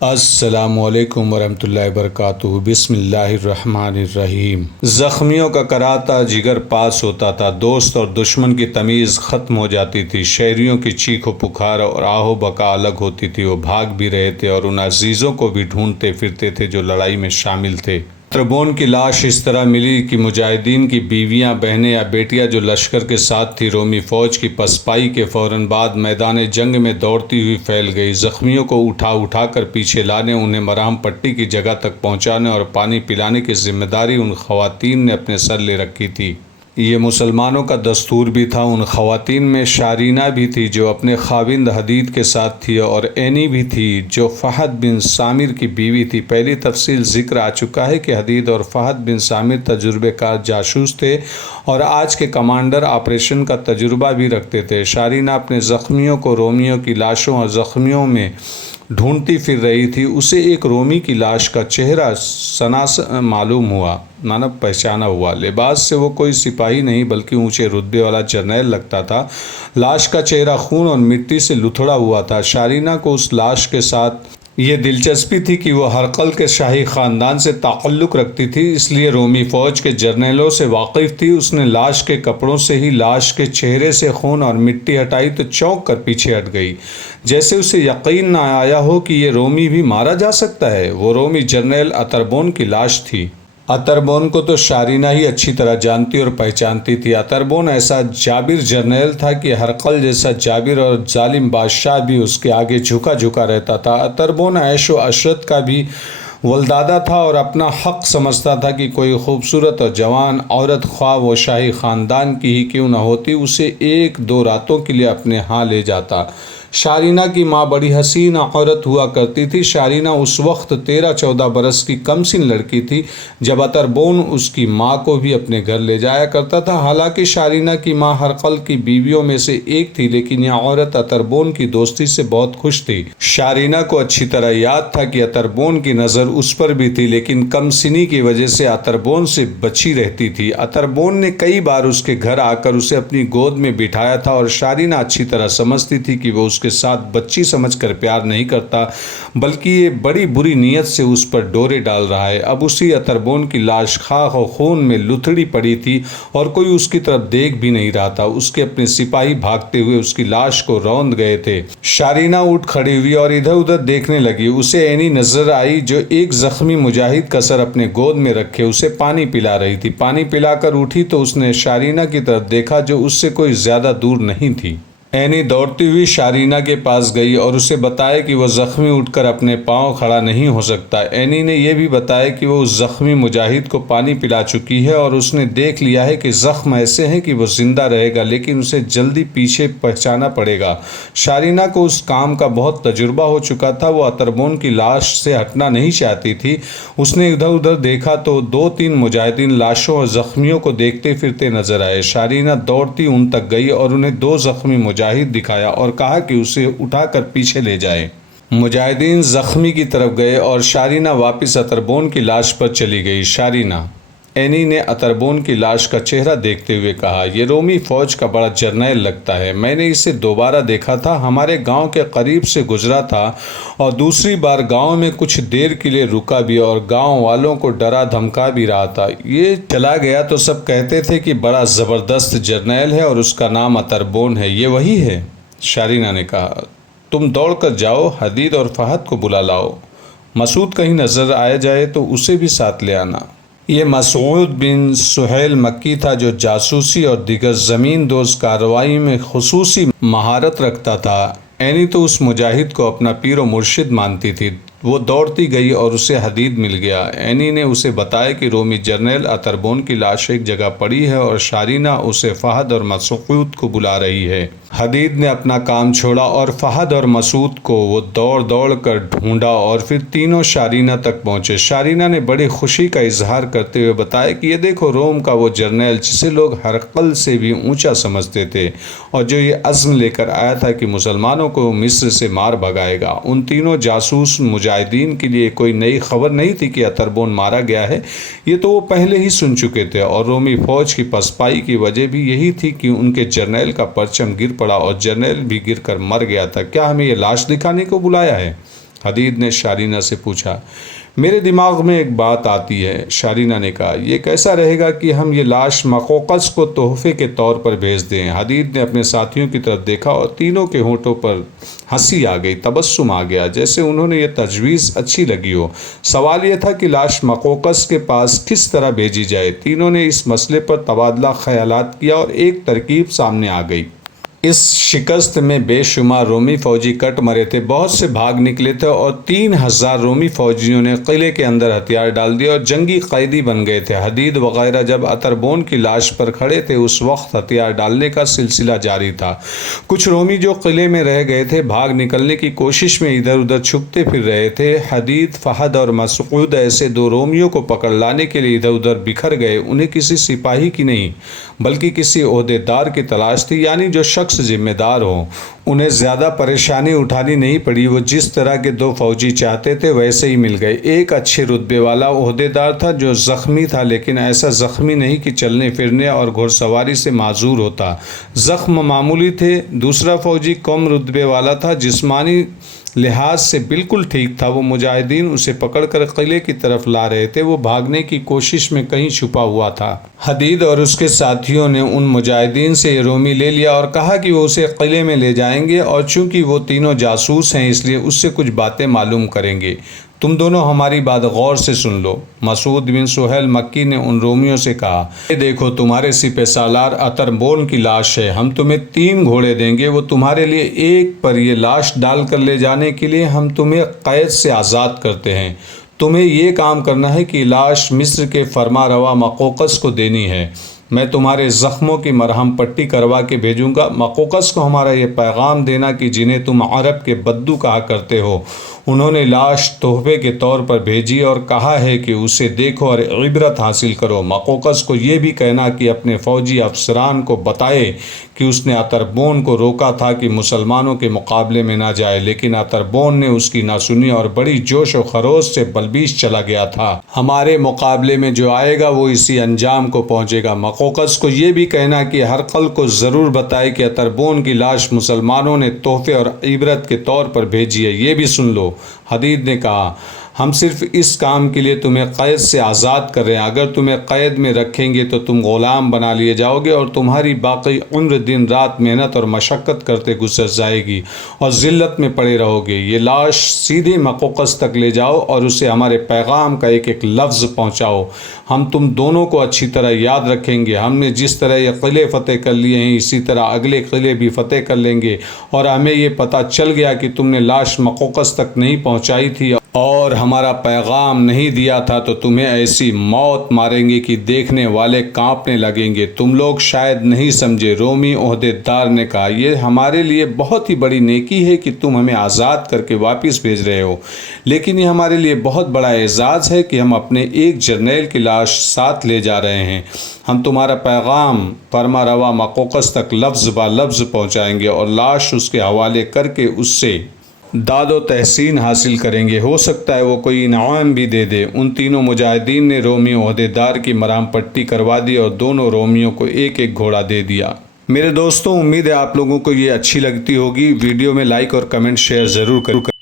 السلام علیکم ورحمۃ اللہ وبرکاتہ۔ بسم اللہ الرحمن الرحیم۔ زخمیوں کا کراتا جگر پاس ہوتا تھا، دوست اور دشمن کی تمیز ختم ہو جاتی تھی، شہریوں کی چیخ و پکار اور آہ و بکا الگ ہوتی تھی۔ وہ بھاگ بھی رہے تھے اور ان عزیزوں کو بھی ڈھونڈتے پھرتے تھے جو لڑائی میں شامل تھے۔ اتربون کی لاش اس طرح ملی کہ مجاہدین کی بیویاں، بہنیں یا بیٹیاں جو لشکر کے ساتھ تھی، رومی فوج کی پسپائی کے فوراً بعد میدان جنگ میں دوڑتی ہوئی پھیل گئی۔ زخمیوں کو اٹھا کر پیچھے لانے، انہیں مرہم پٹی کی جگہ تک پہنچانے اور پانی پلانے کی ذمہ داری ان خواتین نے اپنے سر لے رکھی تھی۔ یہ مسلمانوں کا دستور بھی تھا۔ ان خواتین میں شارینہ بھی تھی جو اپنے خاوند حدید کے ساتھ تھی، اور اینی بھی تھی جو فہد بن سامر کی بیوی تھی۔ پہلی تفصیل ذکر آ چکا ہے کہ حدید اور فہد بن سامر تجربے کار جاسوس تھے اور آج کے کمانڈر آپریشن کا تجربہ بھی رکھتے تھے۔ شارینہ اپنے زخمیوں کو رومیوں کی لاشوں اور زخمیوں میں ڈھونڈتی پھر رہی تھی۔ اسے ایک رومی کی لاش کا چہرہ معلوم ہوا، پہچانا ہوا۔ لباس سے وہ کوئی سپاہی نہیں بلکہ اونچے رتبے والا جرنیل لگتا تھا۔ لاش کا چہرہ خون اور مٹی سے لتھڑا ہوا تھا۔ شارینہ کو اس لاش کے ساتھ یہ دلچسپی تھی کہ وہ ہرقل کے شاہی خاندان سے تعلق رکھتی تھی، اس لیے رومی فوج کے جرنیلوں سے واقف تھی۔ اس نے لاش کے کپڑوں سے ہی لاش کے چہرے سے خون اور مٹی ہٹائی تو چونک کر پیچھے ہٹ گئی، جیسے اسے یقین نہ آیا ہو کہ یہ رومی بھی مارا جا سکتا ہے۔ وہ رومی جرنیل اتربون کی لاش تھی۔ اتربون کو تو شارینہ ہی اچھی طرح جانتی اور پہچانتی تھی۔ اتربون ایسا جابر جرنیل تھا کہ ہرقل جیسا جابر اور ظالم بادشاہ بھی اس کے آگے جھکا رہتا تھا۔ اتربون عیش و عشرت کا بھی ولدادہ تھا اور اپنا حق سمجھتا تھا کہ کوئی خوبصورت اور جوان عورت، خواہ وہ شاہی خاندان کی ہی کیوں نہ ہوتی، اسے ایک دو راتوں کے لیے اپنے ہاں لے جاتا۔ شارینہ کی ماں بڑی حسین عورت ہوا کرتی تھی۔ شارینہ اس وقت 13-14 برس کی کم سن لڑکی تھی جب اتربون اس کی ماں کو بھی اپنے گھر لے جایا کرتا تھا۔ حالانکہ شارینہ کی ماں ہرقل کی بیویوں میں سے ایک تھی، لیکن یہ عورت اتربون کی دوستی سے بہت خوش تھی۔ شارینہ کو اچھی طرح یاد تھا کہ اتربون کی نظر اس پر بھی تھی، لیکن کم سنی کی وجہ سے اتربون سے بچی رہتی تھی۔ اتربون نے کئی بار اس کے گھر آ کر اسے اپنی گود میں بٹھایا تھا، اور شارینہ اچھی طرح سمجھتی تھی کہ وہ اس کے ساتھ بچی سمجھ کر پیار نہیں کرتا بلکہ یہ بڑی بری نیت سے اس پر ڈورے ڈال رہا ہے۔ اب اسی اتربون کی لاش خاک و خون میں لتھڑی پڑی تھی اور کوئی اس کی طرف دیکھ بھی نہیں رہا تھا۔ اس کے اپنے سپاہی بھاگتے ہوئے اس کی لاش کو روند گئے تھے۔ شارینہ اٹھ کھڑی ہوئی اور ادھر ادھر دیکھنے لگی۔ اسے اینی نظر آئی جو ایک زخمی مجاہد کا سر اپنے گود میں رکھے اسے پانی پلا رہی تھی۔ پانی پلا کر اٹھی تو اس نے شارینہ کی طرف دیکھا جو اس سے کوئی زیادہ دور نہیں تھی۔ اینی دوڑتی ہوئی شارینہ کے پاس گئی اور اسے بتایا کہ وہ زخمی اٹھ کر اپنے پاؤں کھڑا نہیں ہو سکتا۔ اینی نے یہ بھی بتایا کہ وہ اس زخمی مجاہد کو پانی پلا چکی ہے اور اس نے دیکھ لیا ہے کہ زخم ایسے ہیں کہ وہ زندہ رہے گا، لیکن اسے جلدی پیچھے پہنچانا پڑے گا۔ شارینہ کو اس کام کا بہت تجربہ ہو چکا تھا۔ وہ اتربون کی لاش سے ہٹنا نہیں چاہتی تھی۔ اس نے ادھر ادھر دیکھا تو 2-3 مجاہدین لاشوں اور زخمیوں کو دیکھتے پھرتے نظر آئے۔ شارینہ دوڑتی ان تک گئی اور انہیں 2 زخمی مجاہد دکھایا اور کہا کہ اسے اٹھا کر پیچھے لے جائے۔ مجاہدین زخمی کی طرف گئے اور شارینہ واپس اتربون کی لاش پر چلی گئی۔ شارینہ، اینی نے اتربون کی لاش کا چہرہ دیکھتے ہوئے کہا، یہ رومی فوج کا بڑا جرنیل لگتا ہے۔ میں نے اسے دوبارہ دیکھا تھا، ہمارے گاؤں کے قریب سے گزرا تھا اور دوسری بار گاؤں میں کچھ دیر کے لیے رکا بھی اور گاؤں والوں کو ڈرا دھمکا بھی رہا تھا۔ یہ چلا گیا تو سب کہتے تھے کہ بڑا زبردست جرنیل ہے اور اس کا نام اتربون ہے۔ یہ وہی ہے؟ شارینہ نے کہا۔ تم دوڑ کر جاؤ، حدید اور فہد کو بلا لاؤ۔ مسعود کہیں نظر آ جائے تو اسے بھی ساتھ لے آنا۔ یہ مسعود بن سہیل مکی تھا جو جاسوسی اور دیگر زمین دوز کارروائی میں خصوصی مہارت رکھتا تھا۔ اینی تو اس مجاہد کو اپنا پیر و مرشد مانتی تھی۔ وہ دوڑتی گئی اور اسے حدید مل گیا۔ اینی نے اسے بتایا کہ رومی جرنیل اتربون کی لاش ایک جگہ پڑی ہے اور شارینہ اسے فہد اور مسعود کو بلا رہی ہے۔ حدید نے اپنا کام چھوڑا اور فہد اور مسعود کو وہ دوڑ کر ڈھونڈا اور پھر تینوں شارینہ تک پہنچے۔ شارینہ نے بڑی خوشی کا اظہار کرتے ہوئے بتایا کہ یہ دیکھو روم کا وہ جرنیل جسے لوگ ہرقل سے بھی اونچا سمجھتے تھے اور جو یہ عزم لے کر آیا تھا کہ مسلمانوں کو مصر سے مار بھگائے گا۔ ان تینوں جاسوس مجاہدین کے لیے کوئی نئی خبر نہیں تھی کہ اتربون مارا گیا ہے، یہ تو وہ پہلے ہی سن چکے تھے، اور رومی فوج کی پسپائی کی وجہ بھی یہی تھی کہ ان کے جرنیل کا پرچم گر پڑا اور جرنیل بھی گر کر مر گیا تھا۔ کیا ہمیں یہ لاش دکھانے کو بلایا ہے؟ حدید نے شارینہ سے پوچھا۔ میرے دماغ میں ایک بات آتی ہے، شارینہ نے کہا۔ یہ کیسا رہے گا کہ ہم یہ لاش مقوقس کو تحفے کے طور پر بھیج دیں؟ حدید نے اپنے ساتھیوں کی طرف دیکھا اور تینوں کے ہونٹوں پر ہنسی آ گئی، تبسم آ گیا، جیسے انہوں نے یہ تجویز اچھی لگی ہو۔ سوال یہ تھا کہ لاش مقوقس کے پاس کس طرح بھیجی جائے۔ تینوں نے اس مسئلے پر تبادلہ خیالات کیا اور ایک ترکیب سامنے آ گئی۔ اس شکست میں بے شمار رومی فوجی کٹ مرے تھے، بہت سے بھاگ نکلے تھے اور 3000 رومی فوجیوں نے قلعے کے اندر ہتھیار ڈال دیے اور جنگی قیدی بن گئے تھے۔ حدید وغیرہ جب اتربون کی لاش پر کھڑے تھے اس وقت ہتھیار ڈالنے کا سلسلہ جاری تھا۔ کچھ رومی جو قلعے میں رہ گئے تھے بھاگ نکلنے کی کوشش میں ادھر ادھر چھپتے پھر رہے تھے۔ حدید، فہد اور مسعود ایسے دو رومیوں کو پکڑ لانے کے لیے ادھر ادھر بکھر گئے۔ انہیں کسی سپاہی کی نہیں بلکہ کسی عہدے دار کی تلاش تھی، یعنی جو شخص ذمہ دار ہو۔ انہیں زیادہ پریشانی اٹھانی نہیں پڑی، وہ جس طرح کے دو فوجی چاہتے تھے ویسے ہی مل گئے۔ ایک اچھے رتبے والا عہدے دار تھا جو زخمی تھا، لیکن ایسا زخمی نہیں کہ چلنے پھرنے اور گھڑ سواری سے معذور ہوتا، زخم معمولی تھے۔ دوسرا فوجی کم رتبے والا تھا، جسمانی لحاظ سے بالکل ٹھیک تھا۔ وہ مجاہدین اسے پکڑ کر قلعے کی طرف لا رہے تھے، وہ بھاگنے کی کوشش میں کہیں چھپا ہوا تھا۔ حدید اور اس کے ساتھیوں نے ان مجاہدین سے یہ رومی لے لیا اور کہا کہ وہ اسے قلعے میں لے جائیں گے، اور چونکہ وہ تینوں جاسوس ہیں اس لیے اس سے کچھ باتیں معلوم کریں گے۔ تم دونوں ہماری بات غور سے سن لو۔ مسعود بن سہیل مکی نے ان رومیوں سے کہا، یہ دیکھو تمہارے سپہ سالار اتربون کی لاش ہے، ہم تمہیں 3 گھوڑے دیں گے، وہ تمہارے لیے ایک پر یہ لاش ڈال کر لے جانے کے لیے ہم تمہیں قید سے آزاد کرتے ہیں۔ تمہیں یہ کام کرنا ہے کہ لاش مصر کے فرما روا مقوقس کو دینی ہے۔ میں تمہارے زخموں کی مرہم پٹی کروا کے بھیجوں گا۔ مقوقس کو ہمارا یہ پیغام دینا کہ جنہیں تم عرب کے بدو کہا کرتے ہو، انہوں نے لاش تحفے کے طور پر بھیجی اور کہا ہے کہ اسے دیکھو اور عبرت حاصل کرو۔ مقوقس کو یہ بھی کہنا کہ اپنے فوجی افسران کو بتائے کہ اس نے اتربون کو روکا تھا کہ مسلمانوں کے مقابلے میں نہ جائے، لیکن اتربون نے اس کی نہ سنی اور بڑی جوش و خروش سے بلبیش چلا گیا تھا۔ ہمارے مقابلے میں جو آئے گا وہ اسی انجام کو پہنچے گا۔ مقوقس کو یہ بھی کہنا کہ ہرقل کو ضرور بتائے کہ اتربون کی لاش مسلمانوں نے تحفے اور عبرت کے طور پر بھیجی ہے، یہ بھی سن لو۔ حدید نے کہا، ہم صرف اس کام کے لیے تمہیں قید سے آزاد کر رہے ہیں۔ اگر تمہیں قید میں رکھیں گے تو تم غلام بنا لیے جاؤ گے اور تمہاری باقی عمر دن رات محنت اور مشقت کرتے گزر جائے گی اور ذلت میں پڑے رہو گے۔ یہ لاش سیدھے مقوقس تک لے جاؤ اور اسے ہمارے پیغام کا ایک ایک لفظ پہنچاؤ۔ ہم تم دونوں کو اچھی طرح یاد رکھیں گے۔ ہم نے جس طرح یہ قلعے فتح کر لیے ہیں اسی طرح اگلے قلعے بھی فتح کر لیں گے، اور ہمیں یہ پتہ چل گیا کہ تم نے لاش مقوقس تک نہیں پہنچائی تھی اور ہمارا پیغام نہیں دیا تھا تو تمہیں ایسی موت ماریں گے کہ دیکھنے والے کانپنے لگیں گے۔ تم لوگ شاید نہیں سمجھے، رومی عہدے دار نے کہا، یہ ہمارے لیے بہت ہی بڑی نیکی ہے کہ تم ہمیں آزاد کر کے واپس بھیج رہے ہو، لیکن یہ ہمارے لیے بہت بڑا اعزاز ہے کہ ہم اپنے ایک جرنیل کی لاش ساتھ لے جا رہے ہیں۔ ہم تمہارا پیغام فرما روا مقوقس تک لفظ با لفظ پہنچائیں گے اور لاش اس کے حوالے کر کے اس سے داد و تحسین حاصل کریں گے، ہو سکتا ہے وہ کوئی انعام بھی دے دے۔ ان تینوں مجاہدین نے رومی عہدے دار کی مرہم پٹی کروا دی اور دونوں رومیوں کو ایک ایک گھوڑا دے دیا۔ میرے دوستوں، امید ہے آپ لوگوں کو یہ اچھی لگتی ہوگی۔ ویڈیو میں لائک اور کمنٹ شیئر ضرور کریں۔